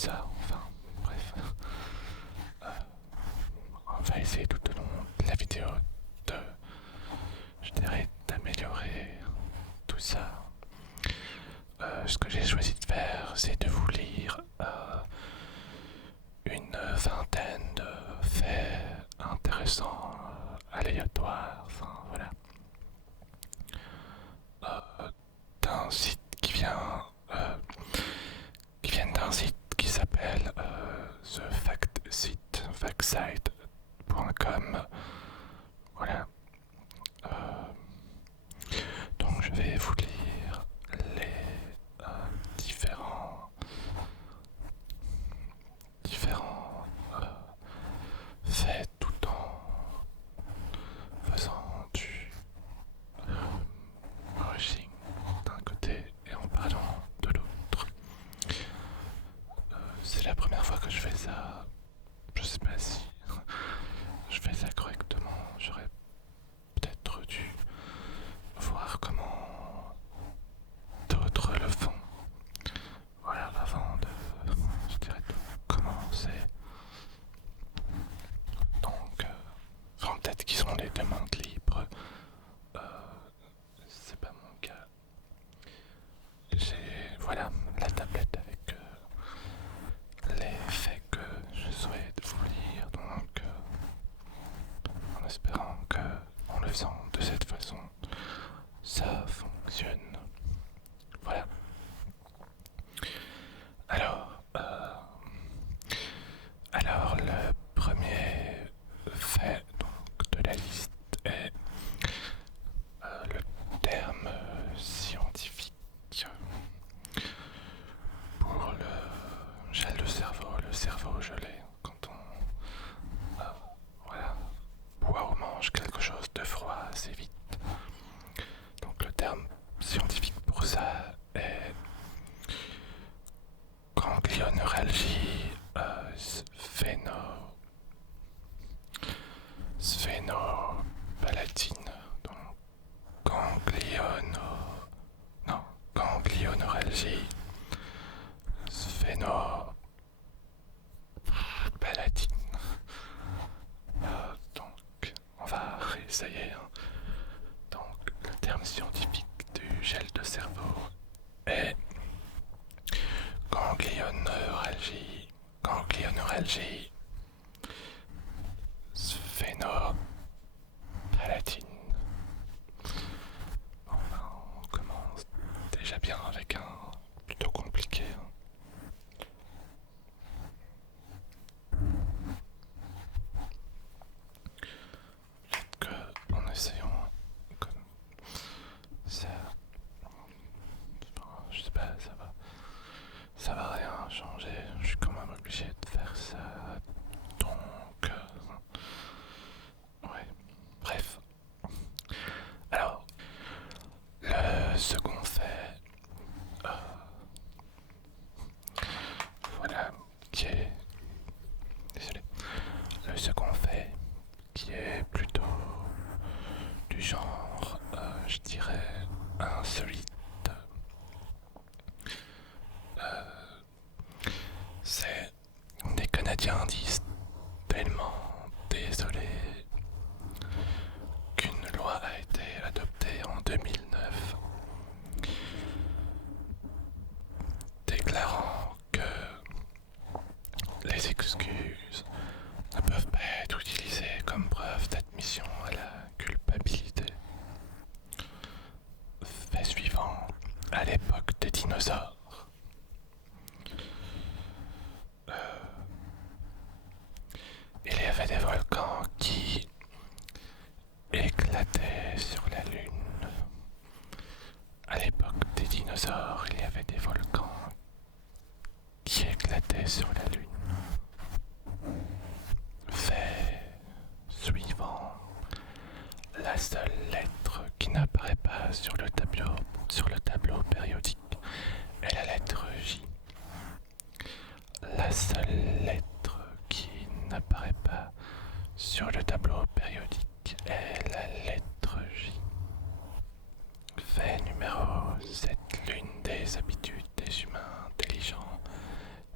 ça, enfin, bref. Euh, on va essayer tout au long de la vidéo de, je dirais, d'améliorer tout ça. Ce que j'ai choisi de faire, c'est de vous lire une vingtaine de faits intéressants, aléatoires, enfin voilà, d'un site qui viennent d'un site qui s'appelle The Fact Site, factsite.com. Voilà. Donc je vais vous lire les différents faits tout en faisant du brushing d'un côté et en parlant de l'autre. C'est la première fois que je fais ça. Je sais pas si je fais ça correctement. J'aurais peut-être dû voir comment d'autres le font. Voilà, avant de, je dirais, de commencer. Donc, enfin, peut-être qu'ils sont les deux mains libres. Euh, c'est pas mon cas. J'ai, voilà, la tablette avec les faits que je souhaite vous lire. Donc, en espérant que, en le faisant de cette façon, ça fonctionne. Voilà. Alors, le premier fait donc, de la liste est le terme scientifique pour le gel de cerveau, le cerveau gelé, quand on voilà, boit ou mange quelque chose de froid assez vite. Donc le terme scientifique pour ça est ganglioneuralgie sphénopalatine. Donc ganglioneuralgie sphénopalatine. Donc on va réessayer. Donc le terme scientifique du gel de cerveau est ganglioneuralgie sphénopalatine. Bon, ben, on commence déjà bien avec un plutôt compliqué. Peut-être qu'en essayant comme ça, je sais pas, ça va rien changer. Je suis quand même obligé de faire ça. Donc, ouais. Bref. Alors, le second fait, voilà, qui est, désolé, le second fait qui est plutôt du genre, je dirais, insolite. C'est des Canadiens disent tellement désolés qu'une loi a été adoptée en 2009 déclarant que les excuses ne peuvent pas être utilisées comme preuve d'admission à la culpabilité. Fait suivant, à l'époque des dinosaures, il y avait des volcans qui éclataient sur la Lune. À l'époque des dinosaures, il y avait des volcans qui éclataient sur la Lune. Fait suivant, la seule lettre qui n'apparaît pas sur le tableau périodique est la lettre J. La seule lettre qui n'apparaît pas sur le tableau périodique est la lettre J. Fait numéro 7. L'une des habitudes des humains intelligents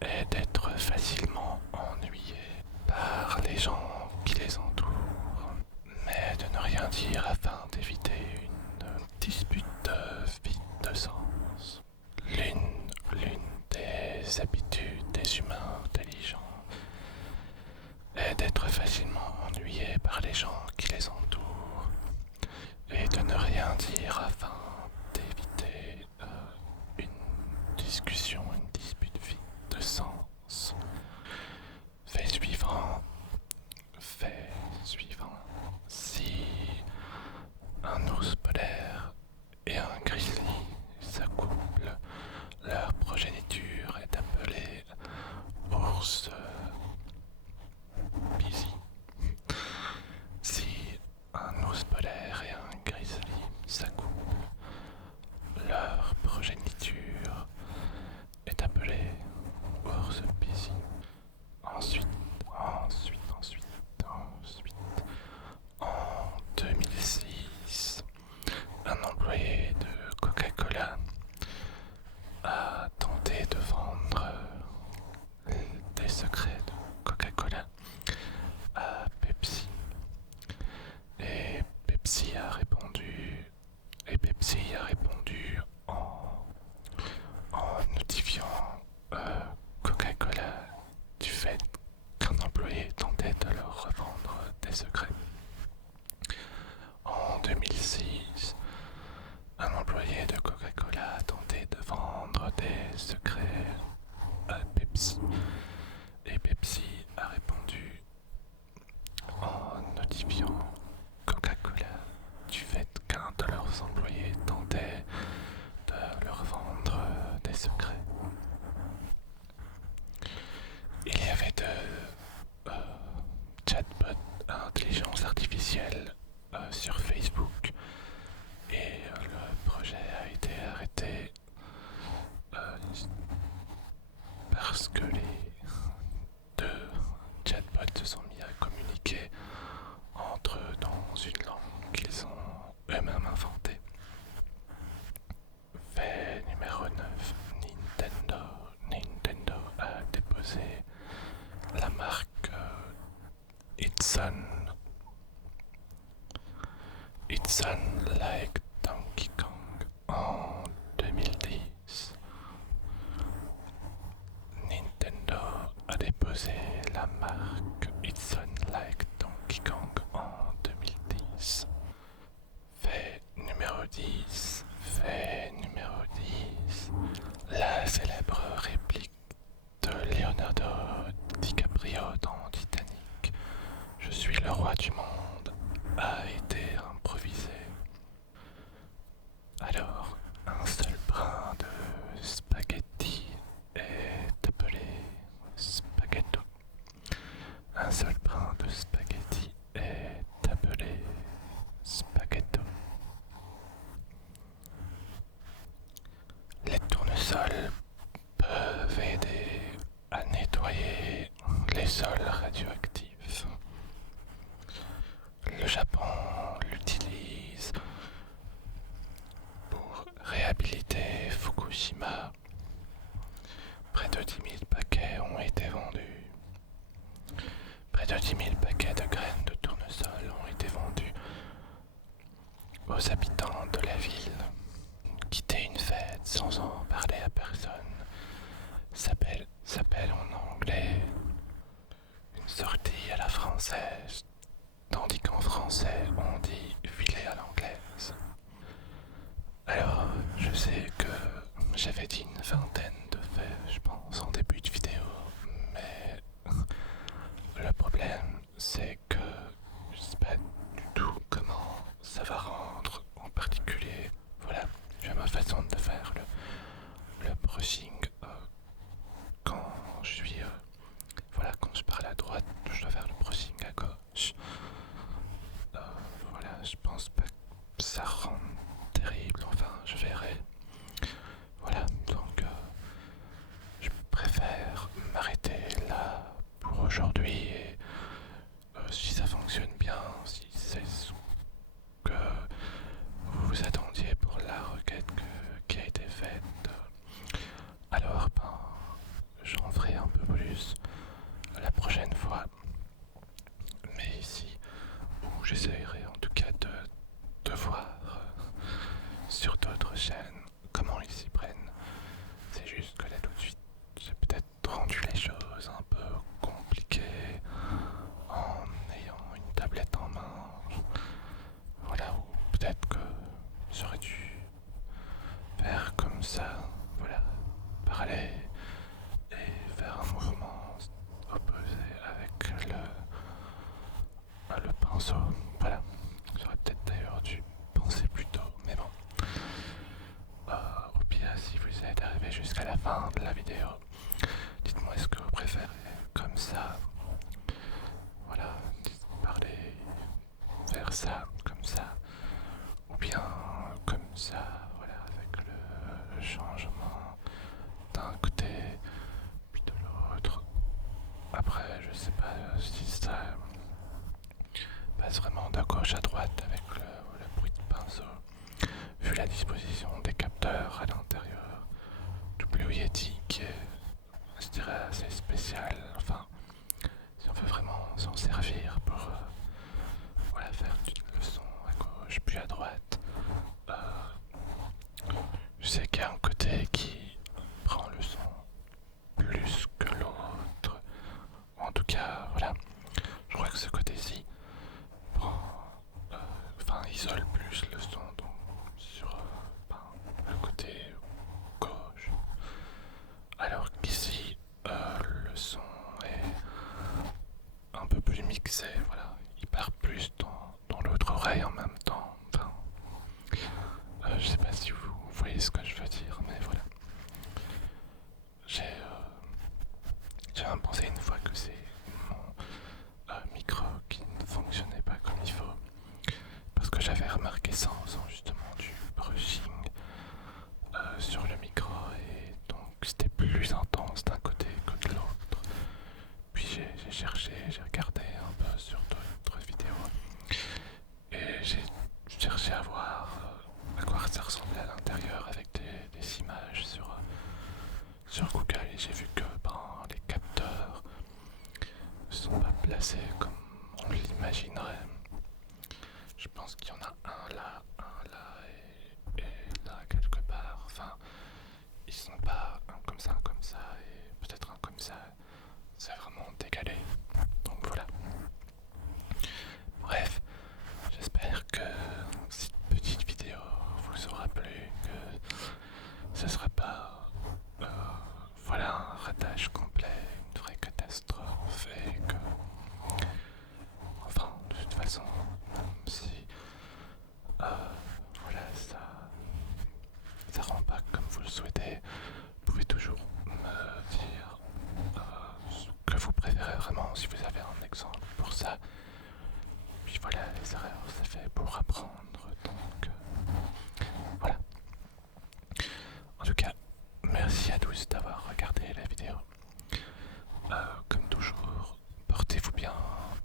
est d'être les habitudes des humains intelligents et d'être facilement ennuyés par les gens qui les entourent et de ne rien dire afin d'éviter une discussion, une dispute vide de sens. Fait suivant. Fait suivant. Si un ours polaire et un grizzly s'accouplent, leur progéniture est appelée ours busy. Si un ours polaire et un grizzly s'accouplent, leur progéniture est appelée ours busy. Ensuite, en 2006, un employé de Coca-Cola a tenté de vendre des secrets de Coca-Cola à Pepsi. Et Pepsi a répondu, en notifiant Coca-Cola du fait qu'un employé tentait de leur revendre des secrets. En 2006, un employé de Coca-Cola a tenté de vendre des secrets à Pepsi. Et Pepsi a répondu en notifiant Coca-Cola du fait qu'un de leurs employés tentait de leur vendre des secrets. Il y avait de chatbots à intelligence artificielle sur Facebook et le projet a été arrêté parce que les deux chatbots se sont mis à communiquer entre eux dans une langue qu'ils ont eux-mêmes inventée. Fait numéro 9, Nintendo a déposé la marque It's Like Donkey Kong en 2010. Nintendo a déposé la marque It's Like Donkey Kong en 2010. Fait numéro 10. La célèbre réplique de Leonardo DiCaprio dans Titanic, je suis le roi du monde, a été improvisée. Alors, un seul brin de spaghetti est appelé spaghetto. Un seul brin de spaghetti est appelé spaghetto. Les tournesols peuvent aider à nettoyer les sols radioactifs. Le Japon l'utilise pour réhabiliter Fukushima. Près de 10 000 paquets ont été vendus. Près de 10 000 paquets de graines de tournesol ont été vendus aux habitants de la ville. Quitter une fête sans en parler à personne s'appelle en anglais une sortie à la française, tandis qu'en français on dit filer à l'anglaise. Alors, je sais que j'avais dit une vingtaine de faits, je pense, en début de vidéo, mais le problème c'est que je sais pas du tout comment ça va rendre en particulier. Voilà, j'ai ma façon de faire le brushing faire un mouvement opposé avec le pinceau. Voilà, j'aurais peut-être d'ailleurs dû penser plus tôt, mais bon. Au pire, si vous êtes arrivé jusqu'à la fin de la vidéo, dites-moi est-ce que vous préférez comme ça, voilà, parler, faire ça, comme ça, ou bien comme ça, voilà, avec le changement d'un côté puis de l'autre. Après, je sais pas si ça passe vraiment de gauche à droite avec le bruit de pinceau, vu la disposition des capteurs à l'intérieur du Blue Yeti qui est, je dirais, assez spécial. Enfin, si on veut vraiment s'en servir pour voilà, faire le son à gauche puis à droite. Je sais qu'il y a un côté qui prend le son plus que l'autre. En tout cas, voilà, je crois que ce côté-ci prend, isole plus le son donc, sur le côté gauche. Alors qu'ici, le son est un peu plus mixé, voilà, il part plus dans l'autre oreille en même temps. Enfin, je sais pas si vous voyez ce que je veux dire, mais voilà. J'ai même pensé une fois que c'est mon micro qui ne fonctionnait pas comme il faut, parce que j'avais remarqué ça en faisant justement du brushing sur le micro, et donc c'était plus intense d'un côté que de l'autre. Puis j'ai cherché, j'ai regardé un peu sur d'autres vidéos, et j'ai cherché à voir à quoi ça ressemblait à l'intérieur avec des images sur Google, et j'ai vu que les capteurs ne sont pas placés comme on l'imaginerait. Je pense qu'il y en a un là et là quelque part. Enfin, ils sont pas un comme ça et peut-être un comme ça. C'est vraiment décalé. Donc voilà. Bref, j'espère que cette petite vidéo vous aura plu, que ce ne sera pas voilà, un ratage complet, une vraie catastrophe, et que enfin de toute façon, même si voilà, ça rend pas comme vous le souhaitez, vous pouvez toujours me dire ce que vous préférez vraiment, si vous avez un exemple pour ça. Puis voilà, les erreurs c'est fait pour apprendre, donc voilà. En tout cas, merci à tous d'avoir regardé la vidéo. Comme toujours, portez-vous bien,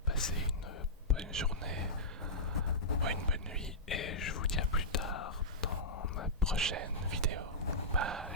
passez une bonne journée ou une bonne nuit, et je vous dis à plus tard dans ma prochaine vidéo. Bye.